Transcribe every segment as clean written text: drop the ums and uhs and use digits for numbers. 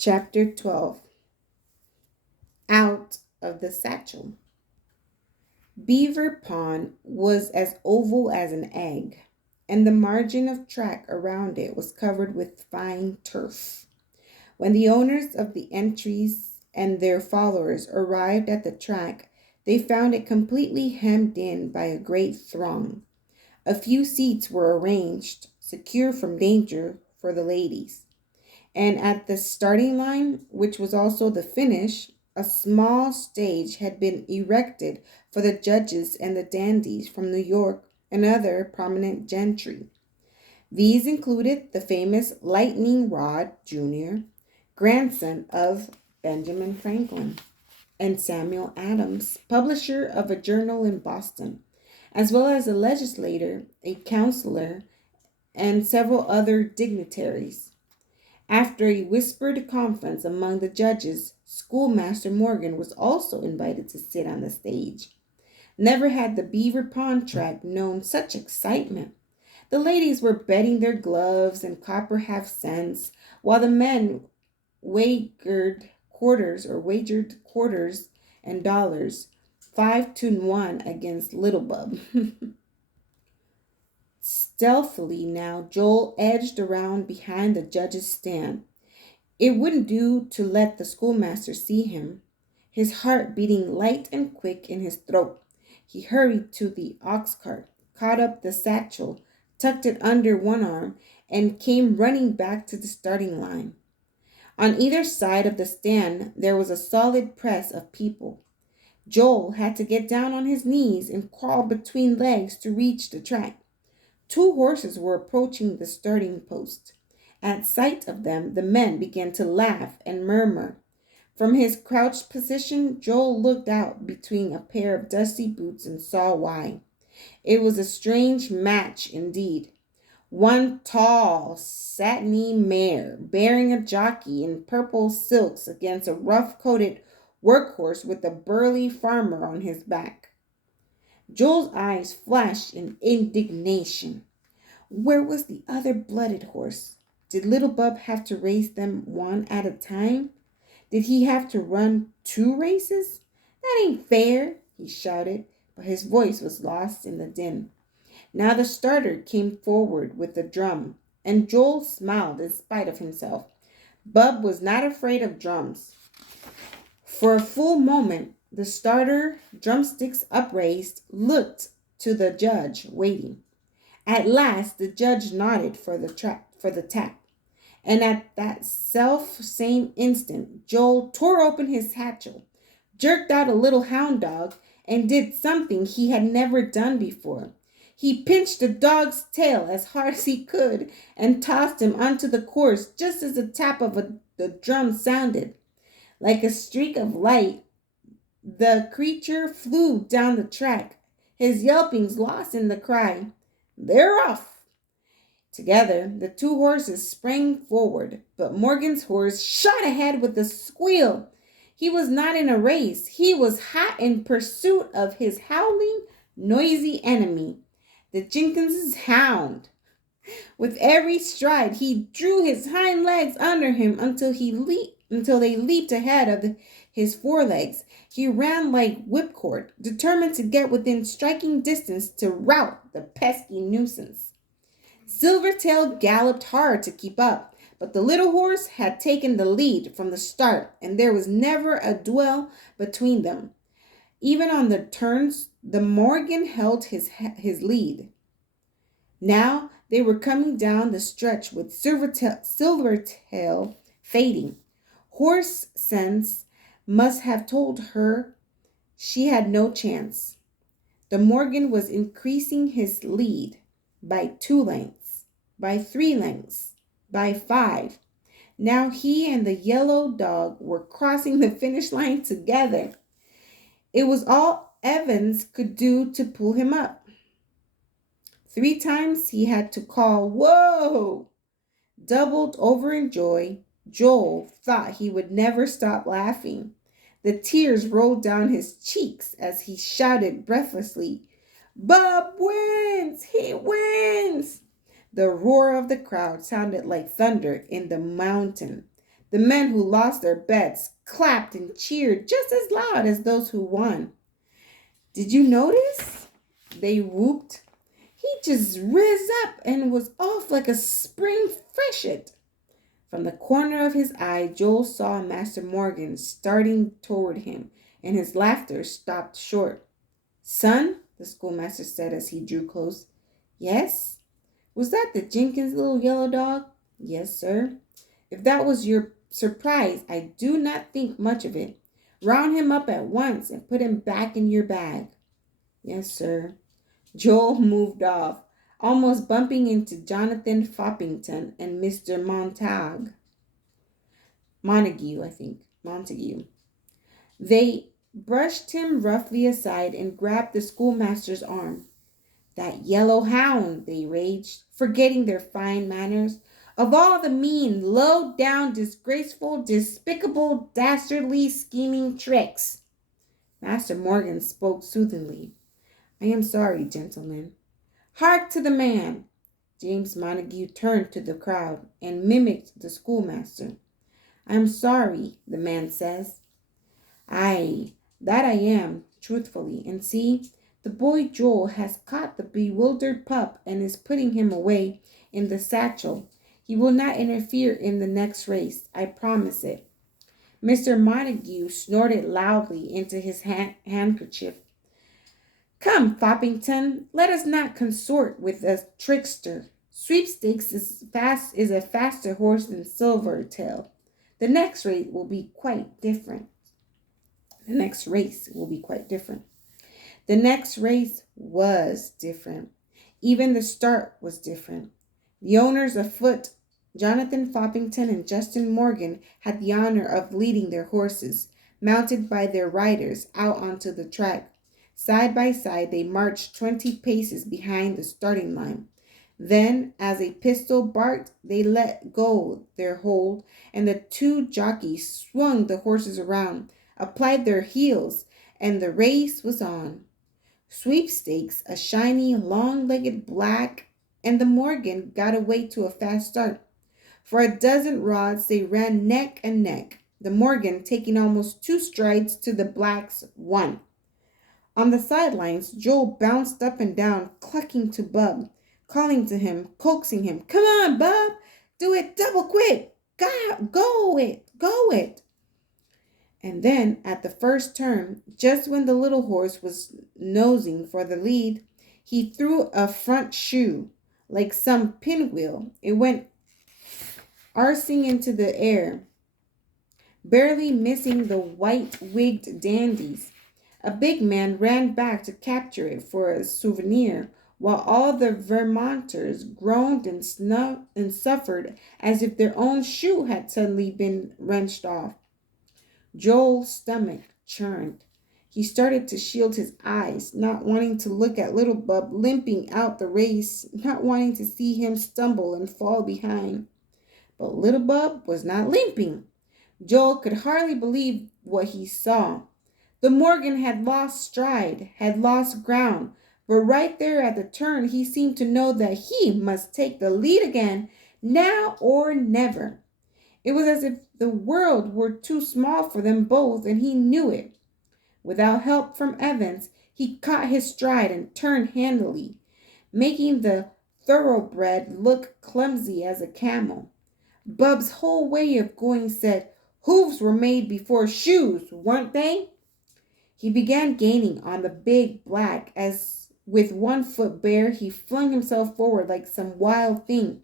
Chapter 12. Out of the Satchel. Beaver Pond was as oval as an egg, and the margin of track around it was covered with fine turf. When the owners of the entries and their followers arrived at the track, they found it completely hemmed in by a great throng. A few seats were arranged, secure from danger, for the ladies. And at the starting line, which was also the finish, a small stage had been erected for the judges and the dandies from New York and other prominent gentry. These included the famous Lightning Rod Jr., grandson of Benjamin Franklin, and Samuel Adams, publisher of a journal in Boston, as well as a legislator, a counselor, and several other dignitaries. After a whispered conference among the judges, Schoolmaster Morgan was also invited to sit on the stage. Never had the Beaver Pond track known such excitement. The ladies were betting their gloves and copper half cents, while the men wagered quarters and dollars, 5 to 1 against Little Bub. Stealthily now, Joel edged around behind the judge's stand. It wouldn't do to let the schoolmaster see him. His heart beating light and quick in his throat, he hurried to the ox cart, caught up the satchel, tucked it under one arm, and came running back to the starting line. On either side of the stand there was a solid press of people. Joel had to get down on his knees and crawl between legs to reach the track. 2 horses were approaching the starting post. At sight of them, the men began to laugh and murmur. From his crouched position, Joel looked out between a pair of dusty boots and saw why. It was a strange match indeed. One tall, satiny mare, bearing a jockey in purple silks against a rough-coated workhorse with a burly farmer on his back. Joel's eyes flashed in indignation. Where was the other blooded horse? Did Little Bub have to race them one at a time? Did he have to run 2 races? That ain't fair, he shouted, but his voice was lost in the din. Now the starter came forward with the drum, and Joel smiled in spite of himself. Bub was not afraid of drums. For a full moment, the starter, drumsticks upraised, looked to the judge, waiting. At last, the judge nodded for the tap, and at that self-same instant, Joel tore open his satchel, jerked out a little hound dog, and did something he had never done before. He pinched the dog's tail as hard as he could and tossed him onto the course just as the tap of the drum sounded. Like a streak of light, the creature flew down the track, his yelpings lost in the cry, "They're off!" Together, the 2 horses sprang forward, but Morgan's horse shot ahead with a squeal. He was not in a race. He was hot in pursuit of his howling, noisy enemy, the Jenkins's hound. With every stride, he drew his hind legs under him until they leaped ahead of his forelegs. He ran like whipcord, determined to get within striking distance to rout the pesky nuisance. Silvertail galloped hard to keep up, but the little horse had taken the lead from the start, and there was never a duel between them. Even on the turns, the Morgan held his lead. Now they were coming down the stretch with Silvertail fading. Horse sense must have told her she had no chance. The Morgan was increasing his lead by 2 lengths, by 3 lengths, by 5. Now he and the yellow dog were crossing the finish line together. It was all Evans could do to pull him up. 3 times he had to call, "Whoa!" Doubled over in joy, Joel thought he would never stop laughing. The tears rolled down his cheeks as he shouted breathlessly, "Bub wins! He wins!" The roar of the crowd sounded like thunder in the mountain. The men who lost their bets clapped and cheered just as loud as those who won. Did you notice? They whooped. He just riz up and was off like a spring freshet. From the corner of his eye, Joel saw Master Morgan starting toward him, and his laughter stopped short. Son, the schoolmaster said as he drew close. Yes? Was that the Jenkins little yellow dog? Yes, sir. If that was your surprise, I do not think much of it. Round him up at once and put him back in your bag. Yes, sir. Joel moved off, almost bumping into Jonathan Foppington and Mr. Montague, I think. Montague. They brushed him roughly aside and grabbed the schoolmaster's arm. That yellow hound, they raged, forgetting their fine manners. Of all the mean, low-down, disgraceful, despicable, dastardly, scheming tricks. Master Morgan spoke soothingly. I am sorry, gentlemen. Hark to the man! James Montague turned to the crowd and mimicked the schoolmaster. I am sorry, the man says. Aye, that I am, truthfully. And see, the boy Joel has caught the bewildered pup and is putting him away in the satchel. He will not interfere in the next race, I promise it. Mr. Montague snorted loudly into his handkerchief. Come, Foppington, let us not consort with a trickster. Sweepstakes is a faster horse than Silvertail. The next race will be quite different. The next race was different. Even the start was different. The owners afoot, Jonathan Foppington and Justin Morgan, had the honor of leading their horses, mounted by their riders, out onto the track. Side by side, they marched 20 paces behind the starting line. Then, as a pistol barked, they let go their hold, and the two jockeys swung the horses around, applied their heels, and the race was on. Sweepstakes, a shiny, long-legged black, and the Morgan got away to a fast start. For a dozen rods they ran neck and neck, the Morgan taking almost 2 strides to the black's 1. On the sidelines, Joel bounced up and down, clucking to Bub, calling to him, coaxing him, Come on, Bub, do it double quick, go it. And then, at the first turn, just when the little horse was nosing for the lead, he threw a front shoe. Like some pinwheel, it went arcing into the air, barely missing the white-wigged dandies. A big man ran back to capture it for a souvenir, while all the Vermonters groaned and suffered as if their own shoe had suddenly been wrenched off. Joel's stomach churned. He started to shield his eyes, not wanting to look at little Bub limping out the race, not wanting to see him stumble and fall behind. But little Bub was not limping. Joel could hardly believe what he saw. The Morgan had lost stride, had lost ground, but right there at the turn he seemed to know that he must take the lead again, now or never. It was as if the world were too small for them both, and he knew it. Without help from Evans, he caught his stride and turned handily, making the thoroughbred look clumsy as a camel. Bub's whole way of going said, Hooves were made before shoes, weren't they? He began gaining on the big black as with one foot bare he flung himself forward like some wild thing,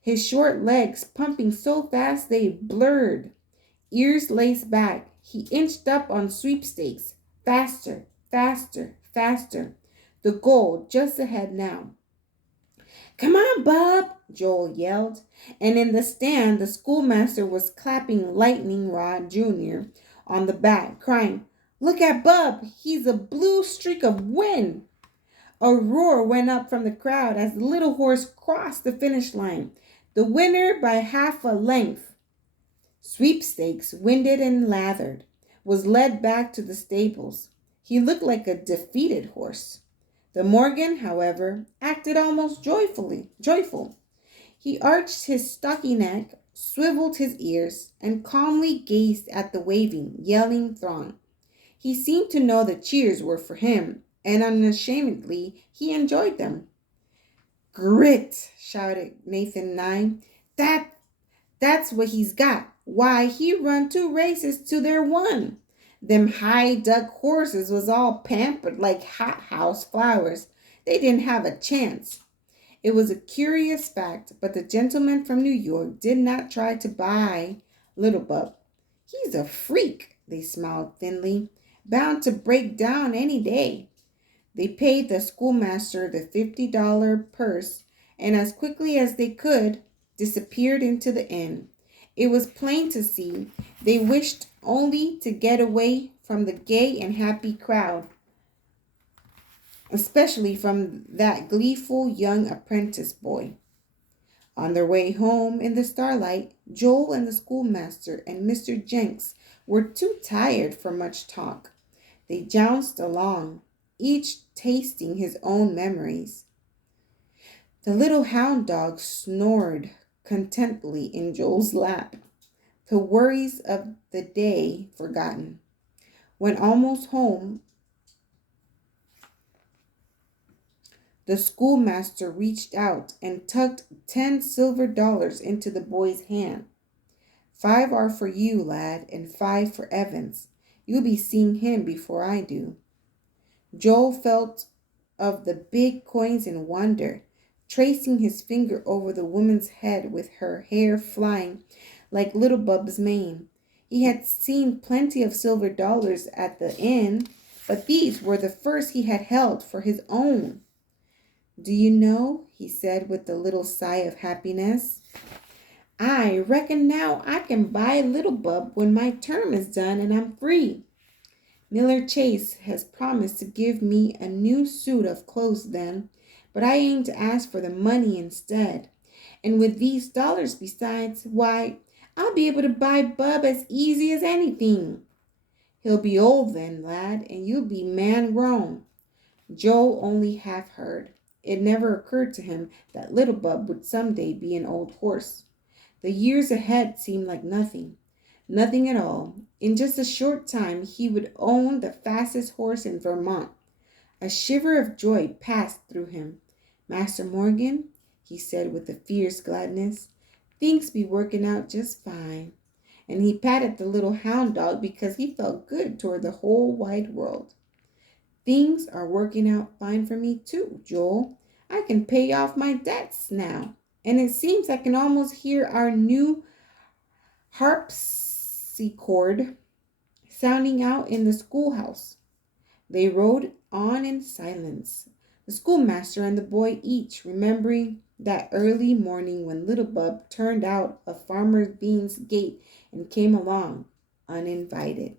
his short legs pumping so fast they blurred. Ears laced back, he inched up on Sweepstakes. Faster, faster, faster. The goal just ahead now. Come on, Bub, Joel yelled, and in the stand the schoolmaster was clapping Lightning Rod Jr. on the back, crying, Look at Bub, he's a blue streak of wind. A roar went up from the crowd as the little horse crossed the finish line, the winner by half a length. Sweepstakes, winded and lathered, was led back to the stables. He looked like a defeated horse. The Morgan, however, acted almost joyful. He arched his stocky neck, swiveled his ears, and calmly gazed at the waving, yelling throng. He seemed to know the cheers were for him, and unashamedly he enjoyed them. Grit, shouted Nathan Nine. That's what he's got. Why, he run 2 races to their one. Them high duck horses was all pampered like hothouse flowers. They didn't have a chance. It was a curious fact, but the gentleman from New York did not try to buy Little Bub. He's a freak, they smiled thinly, bound to break down any day. They paid the schoolmaster the $50 purse, and as quickly as they could, disappeared into the inn. It was plain to see they wished only to get away from the gay and happy crowd, especially from that gleeful young apprentice boy. On their way home in the starlight, Joel and the schoolmaster and Mr. Jenks were too tired for much talk. They jounced along, each tasting his own memories. The little hound dog snored contentedly in Joel's lap, the worries of the day forgotten. When almost home, the schoolmaster reached out and tucked 10 silver dollars into the boy's hand. 5 are for you, lad, and 5 for Evans. You'll be seeing him before I do. Joel felt of the big coins in wonder, tracing his finger over the woman's head with her hair flying like Little Bub's mane. He had seen plenty of silver dollars at the inn, but these were the first he had held for his own. Do you know, he said with a little sigh of happiness, I reckon now I can buy Little Bub when my term is done and I'm free. Miller Chase has promised to give me a new suit of clothes then, but I aim to ask for the money instead. And with these dollars besides, why, I'll be able to buy Bub as easy as anything. He'll be old then, lad, and you'll be man grown. Joe only half heard. It never occurred to him that Little Bub would someday be an old horse. The years ahead seemed like nothing. Nothing at all. In just a short time, he would own the fastest horse in Vermont. A shiver of joy passed through him. Master Morgan, he said with a fierce gladness, things be working out just fine. And he patted the little hound dog because he felt good toward the whole wide world. Things are working out fine for me too, Joel. I can pay off my debts now. And it seems I can almost hear our new harpsichord sounding out in the schoolhouse. They rode on in silence, the schoolmaster and the boy each remembering that early morning when Little Bub turned out of Farmer Bean's gate and came along uninvited.